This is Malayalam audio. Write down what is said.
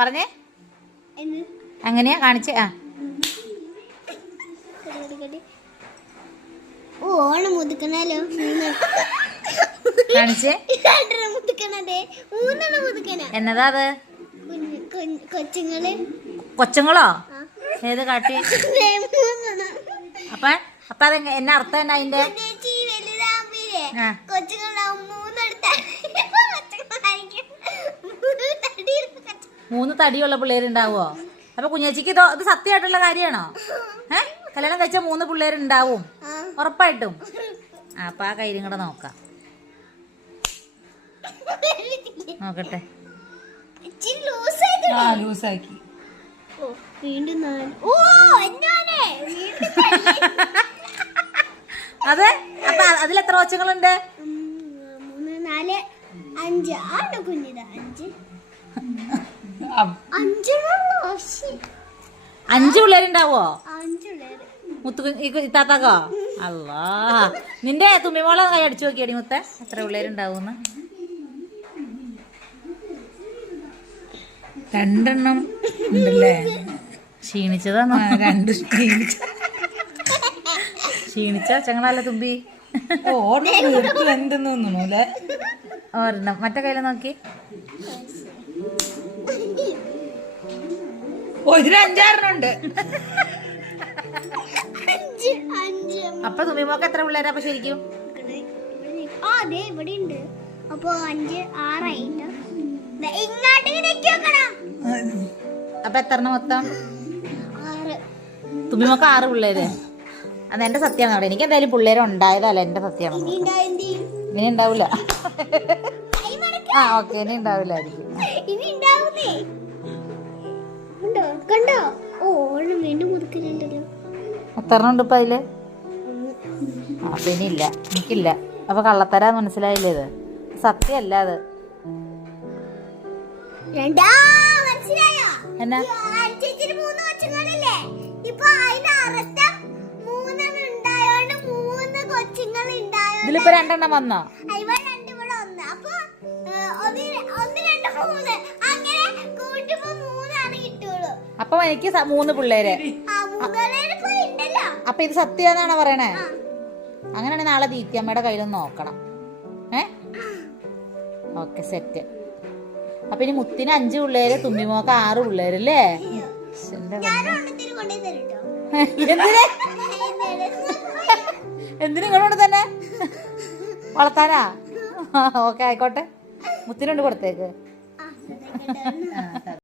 പറഞ്ഞേ അങ്ങനെയാ കാണിച്ചേ. ആ ഓണം മുതുക്കണല്ലോ കാണിച്ചേ. എന്നതാ അത്? കൊച്ചുങ്ങളോ? ഏത് കാട്ടി? അപ്പൊ അത് എന്നാ അർത്ഥം എന്നാ അതിന്റെ? മൂന്ന് തടിയുള്ള പിള്ളേരുണ്ടാവോ? അപ്പൊ കുഞ്ഞേച്ചിക്ക് ഇത് സത്യമായിട്ടുള്ള കാര്യമാണോ? കല്യാണം കഴിച്ച 3 പിള്ളേരുണ്ടാവും ഉറപ്പായിട്ടും. അപ്പൊ ആ കയ്യിലും കൂടെ നോക്കാം. നോക്കട്ടെ. ലൂസാക്കി. അതെ. അപ്പൊ അതിലെത്ര കൊച്ചുങ്ങളുണ്ട്? 3, 4, 5 ആണ് കുഞ്ഞിത്. 5 പിള്ളേരുണ്ടാവോ? 5 പിള്ളേര്. ഇത്താത്താക്കോ? അല്ലാ, നിന്റെ തുമ്മിമോളെ കൈ അടിച്ചു നോക്കിയടി മുത്ത, എത്ര പിള്ളേരുണ്ടാവൂന്ന്. 2 എണ്ണം ഉണ്ടല്ലേ? ക്ഷീണിച്ചതാണോ? 2 ക്ഷീണിച്ച ചങ്ങളല്ല തുമ്പി. എന്തെന്ന് തോന്നണല്ലേ? ഒരെണ്ണം മറ്റേ കയ്യില് നോക്കി. ഇതിന് 5-6 ഉണ്ട്. അപ്പൊ തുമ്മിമോക്ക് എത്ര പിള്ളേരാ അപ്പൊ ശരിക്കും? അപ്പൊ 5, 6 ആയിട്ട്. അപ്പൊ എത്ര മൊത്തം? 6. തുമ്മിമോക്ക് 6 പിള്ളേര്. അത് എന്റെ സത്യമാണ് അവിടെ. എനിക്ക് എന്തായാലും പിള്ളേര് ഉണ്ടായതല്ല, എന്റെ സത്യമാണ്. ഇനി ഉണ്ടാവില്ല. ആ ഓക്കെ, ഇനി ഉണ്ടാവില്ലായിരിക്കും. കണ്ടോ? ഓണം വീണ്ടും മുതുക്കലുണ്ടല്ലോ. എത്ര ഉണ്ട് ഇപ്പൊ അതില്? അപ്പൊ ഇനിയില്ല, എനിക്കില്ല. അപ്പൊ കള്ളത്തരാ മനസ്സിലായില്ലേ? ഇത് സത്യമല്ല. അത് എന്നാ ഇതിലിപ്പോ 2 എണ്ണം വന്നോ? അപ്പൊ എനിക്ക് 3 പിള്ളേര്. അപ്പൊ ഇത് സത്യന്നാണോ പറയണേ? അങ്ങനെയാണെങ്കിൽ നാളെ ദീത്യമ്മയുടെ കയ്യിലൊന്ന് നോക്കണം. Okay, set. അപ്പൊ ഇനി മുത്തിന് 5 പിള്ളേര്, തുമ്മിമോക്ക് 6 പിള്ളേരല്ലേ? എന്തിനും ഇങ്ങോട്ട് തന്നെ വളർത്താനാ? ഓക്കെ, ആയിക്കോട്ടെ. മുത്തിനുണ്ട് കൊടുത്തേക്ക്.